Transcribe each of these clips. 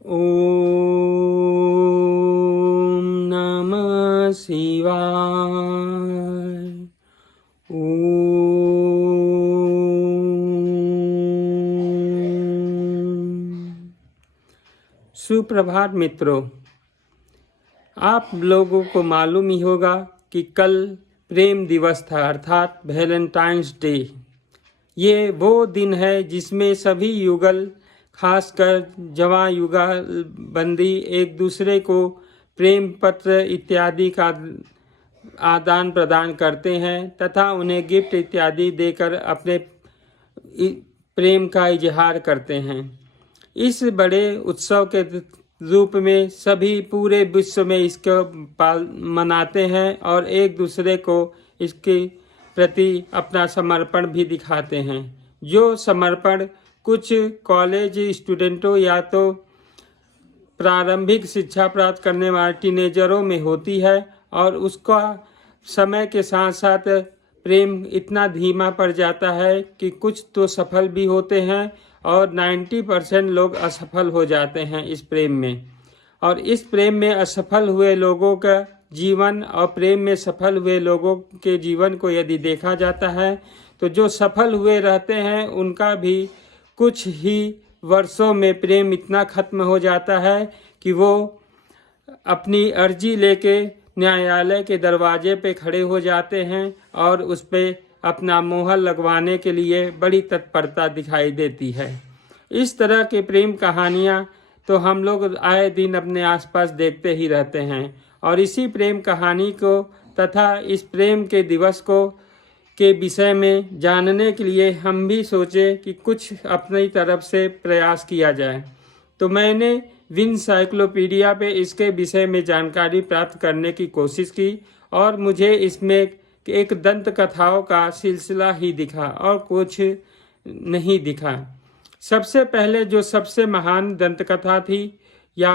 ओम नमः शिवाय। ओम। सुप्रभात मित्रों, आप लोगों को मालूम ही होगा कि कल प्रेम दिवस था, अर्थात वैलेंटाइंस डे। ये वो दिन है जिसमें सभी युगल, खासकर जवां युगल बंदी एक दूसरे को प्रेम पत्र इत्यादि का आदान प्रदान करते हैं तथा उन्हें गिफ्ट इत्यादि देकर अपने प्रेम का इजहार करते हैं। इस बड़े उत्सव के रूप में सभी पूरे विश्व में इसको मनाते हैं और एक दूसरे को इसके प्रति अपना समर्पण भी दिखाते हैं। जो समर्पण कुछ कॉलेज स्टूडेंटों या तो प्रारंभिक शिक्षा प्राप्त करने वाले टीनेजरों में होती है और उसका समय के साथ साथ प्रेम इतना धीमा पड़ जाता है कि कुछ तो सफल भी होते हैं और 90% लोग असफल हो जाते हैं इस प्रेम में। और इस प्रेम में असफल हुए लोगों का जीवन और प्रेम में सफल हुए लोगों के जीवन को यदि देखा जाता है तो जो सफल हुए रहते हैं उनका भी कुछ ही वर्षों में प्रेम इतना खत्म हो जाता है कि वो अपनी अर्जी लेके न्यायालय के दरवाजे पे खड़े हो जाते हैं और उस पे अपना मोहर लगवाने के लिए बड़ी तत्परता दिखाई देती है। इस तरह के प्रेम कहानियाँ तो हम लोग आए दिन अपने आसपास देखते ही रहते हैं और इसी प्रेम कहानी को तथा इस प्रेम के दिवस को के विषय में जानने के लिए हम भी सोचे कि कुछ अपनी तरफ से प्रयास किया जाए। तो मैंने विनसाइक्लोपीडिया पे इसके विषय में जानकारी प्राप्त करने की कोशिश की और मुझे इसमें एक दंत कथाओं का सिलसिला ही दिखा और कुछ नहीं दिखा। सबसे पहले जो सबसे महान दंत कथा थी या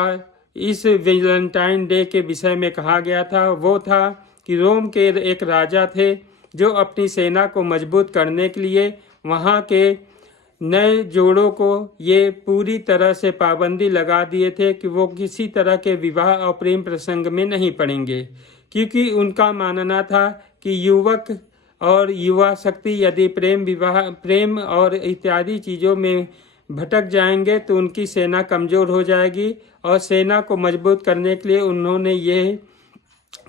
इस वैलेंटाइन डे के विषय में कहा गया था वो था कि रोम के एक राजा थे जो अपनी सेना को मजबूत करने के लिए वहाँ के नए जोड़ों को ये पूरी तरह से पाबंदी लगा दिए थे कि वो किसी तरह के विवाह और प्रेम प्रसंग में नहीं पड़ेंगे, क्योंकि उनका मानना था कि युवक और युवा शक्ति यदि प्रेम और इत्यादि चीज़ों में भटक जाएंगे तो उनकी सेना कमज़ोर हो जाएगी। और सेना को मजबूत करने के लिए उन्होंने ये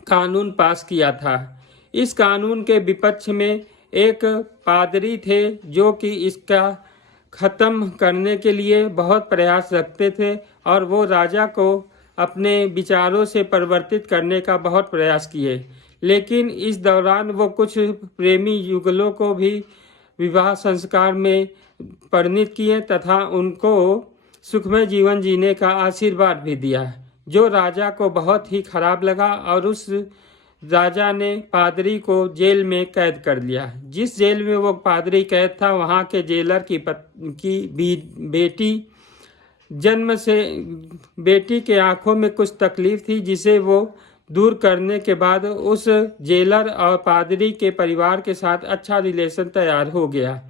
कानून पास किया था। इस कानून के विपक्ष में एक पादरी थे जो कि इसका ख़त्म करने के लिए बहुत प्रयास रखते थे और वो राजा को अपने विचारों से परिवर्तित करने का बहुत प्रयास किए। लेकिन इस दौरान वो कुछ प्रेमी युगलों को भी विवाह संस्कार में परिणित किए तथा उनको सुखमय जीवन जीने का आशीर्वाद भी दिया, जो राजा को बहुत ही खराब लगा और उस राजा ने पादरी को जेल में कैद कर लिया। जिस जेल में वो पादरी कैद था वहाँ के जेलर की बेटी जन्म से बेटी के आंखों में कुछ तकलीफ थी जिसे वो दूर करने के बाद उस जेलर और पादरी के परिवार के साथ अच्छा रिलेशन तैयार हो गया,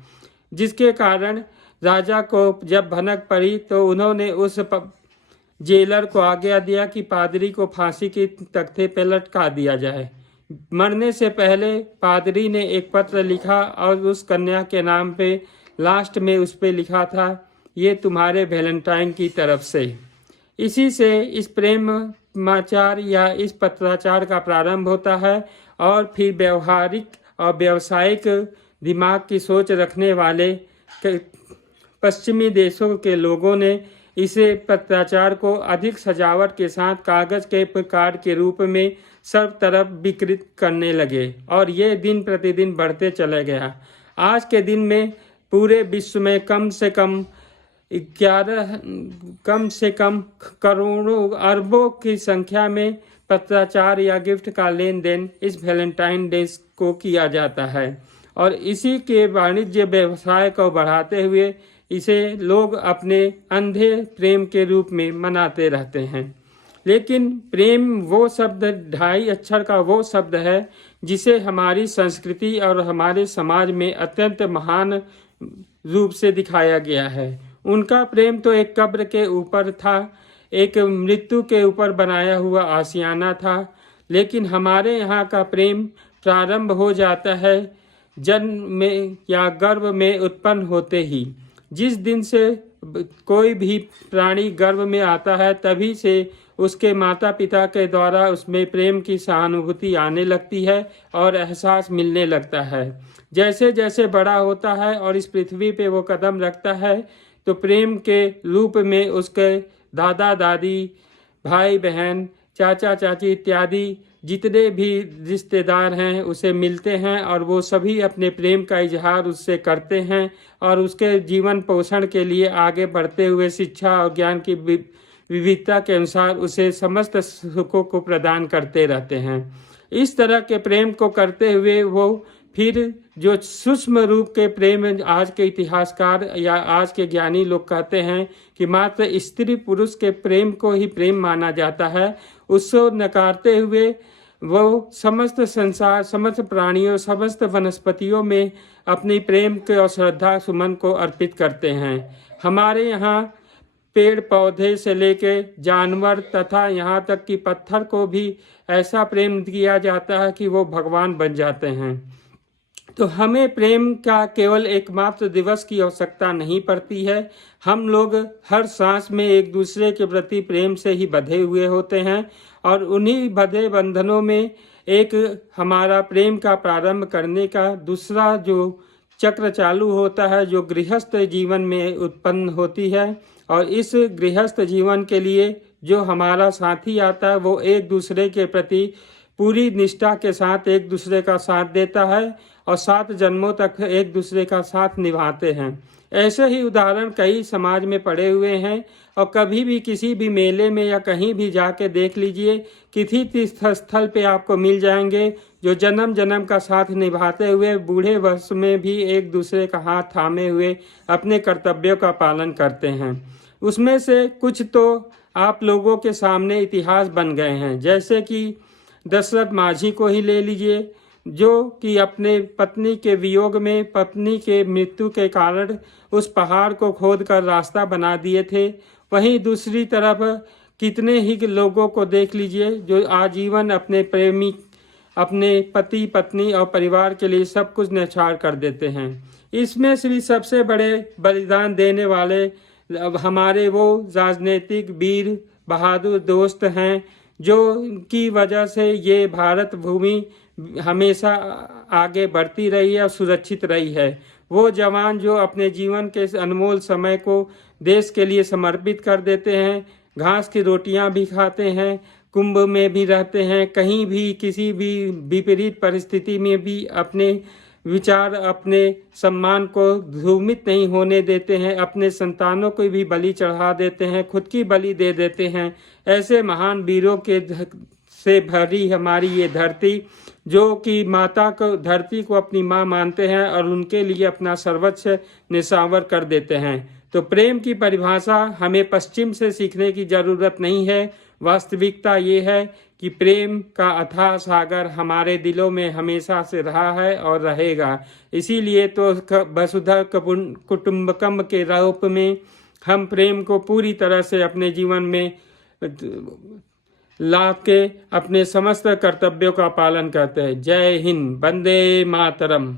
जिसके कारण राजा को जब भनक पड़ी तो उन्होंने उस जेलर को आज्ञा दिया कि पादरी को फांसी के तख्ते पर लटका दिया जाए। मरने से पहले पादरी ने एक पत्र लिखा और उस कन्या के नाम पे लास्ट में उस पे लिखा था, ये तुम्हारे वैलेंटाइन की तरफ से। इसी से इस प्रेमाचार या इस पत्राचार का प्रारंभ होता है और फिर व्यवहारिक और व्यावसायिक दिमाग की सोच रखने वाले पश्चिमी देशों के लोगों ने इसे पत्राचार को अधिक सजावट के साथ कागज़ के कार्ड के रूप में सब तरफ विकृत करने लगे और ये दिन प्रतिदिन बढ़ते चले गया। आज के दिन में पूरे विश्व में कम से कम करोड़ों अरबों की संख्या में पत्राचार या गिफ्ट का लेन देन इस वैलेंटाइन डे को किया जाता है और इसी के वाणिज्य व्यवसाय को बढ़ाते हुए इसे लोग अपने अंधे प्रेम के रूप में मनाते रहते हैं। लेकिन प्रेम वो शब्द 2.5 अक्षर का वो शब्द है जिसे हमारी संस्कृति और हमारे समाज में अत्यंत महान रूप से दिखाया गया है। उनका प्रेम तो एक कब्र के ऊपर था, एक मृत्यु के ऊपर बनाया हुआ आशियाना था। लेकिन हमारे यहाँ का प्रेम प्रारंभ हो जाता है जन्म में या गर्भ में उत्पन्न होते ही। जिस दिन से कोई भी प्राणी गर्भ में आता है तभी से उसके माता पिता के द्वारा उसमें प्रेम की सहानुभूति आने लगती है और एहसास मिलने लगता है। जैसे जैसे बड़ा होता है और इस पृथ्वी पे वो कदम रखता है तो प्रेम के रूप में उसके दादा दादी, भाई बहन, चाचा चाची इत्यादि जितने भी रिश्तेदार हैं उसे मिलते हैं और वो सभी अपने प्रेम का इजहार उससे करते हैं और उसके जीवन पोषण के लिए आगे बढ़ते हुए शिक्षा और ज्ञान की विविधता के अनुसार उसे समस्त सुखों को प्रदान करते रहते हैं। इस तरह के प्रेम को करते हुए वो फिर जो सूक्ष्म रूप के प्रेम आज के इतिहासकार या आज के ज्ञानी लोग कहते हैं कि मात्र स्त्री पुरुष के प्रेम को ही प्रेम माना जाता है, उसको नकारते हुए वो समस्त संसार, समस्त प्राणियों, समस्त वनस्पतियों में अपनी प्रेम के और श्रद्धा सुमन को अर्पित करते हैं। हमारे यहाँ पेड़ पौधे से लेके जानवर तथा यहाँ तक कि पत्थर को भी ऐसा प्रेम किया जाता है कि वो भगवान बन जाते हैं। तो हमें प्रेम का केवल एकमात्र दिवस की आवश्यकता नहीं पड़ती है। हम लोग हर सांस में एक दूसरे के प्रति प्रेम से ही बंधे हुए होते हैं और उन्हीं बंधे बंधनों में एक हमारा प्रेम का प्रारंभ करने का दूसरा जो चक्र चालू होता है, जो गृहस्थ जीवन में उत्पन्न होती है। और इस गृहस्थ जीवन के लिए जो हमारा साथी आता है वो एक दूसरे के प्रति पूरी निष्ठा के साथ एक दूसरे का साथ देता है और 7 जन्मों तक एक दूसरे का साथ निभाते हैं। ऐसे ही उदाहरण कई समाज में पड़े हुए हैं और कभी भी किसी भी मेले में या कहीं भी जाके देख लीजिए, किसी तीर्थ स्थल पे आपको मिल जाएंगे जो जन्म जन्म का साथ निभाते हुए बूढ़े वर्ष में भी एक दूसरे का हाथ थामे हुए अपने कर्तव्यों का पालन करते हैं। उसमें से कुछ तो आप लोगों के सामने इतिहास बन गए हैं, जैसे कि दशरथ माझी को ही ले लीजिए, जो कि अपने पत्नी के वियोग में, पत्नी के मृत्यु के कारण उस पहाड़ को खोदकर रास्ता बना दिए थे। वहीं दूसरी तरफ कितने ही लोगों को देख लीजिए जो आजीवन अपने प्रेमी, अपने पति पत्नी और परिवार के लिए सब कुछ न्यौछावर कर देते हैं। इसमें से भी सबसे बड़े बलिदान देने वाले हमारे वो राजनीतिक वीर बहादुर दोस्त हैं जो की वजह से ये भारत भूमि हमेशा आगे बढ़ती रही है और सुरक्षित रही है। वो जवान जो अपने जीवन के अनमोल समय को देश के लिए समर्पित कर देते हैं, घास की रोटियां भी खाते हैं, कुंभ में भी रहते हैं, कहीं भी किसी भी विपरीत परिस्थिति में भी अपने विचार, अपने सम्मान को धूमित नहीं होने देते हैं, अपने संतानों को भी बलि चढ़ा देते हैं, खुद की बलि दे देते हैं। ऐसे महान वीरों के से भरी हमारी ये धरती, जो कि माता को, धरती को अपनी माँ मानते हैं और उनके लिए अपना सर्वस्व निछावर कर देते हैं। तो प्रेम की परिभाषा हमें पश्चिम से सीखने की जरूरत नहीं है। वास्तविकता ये है कि प्रेम का अथाह सागर हमारे दिलों में हमेशा से रहा है और रहेगा। इसीलिए तो वसुधैव कुटुंबकम के रूप में हम प्रेम को पूरी तरह से अपने जीवन में ला के अपने समस्त कर्तव्यों का पालन करते हैं। जय हिंद, वंदे मातरम।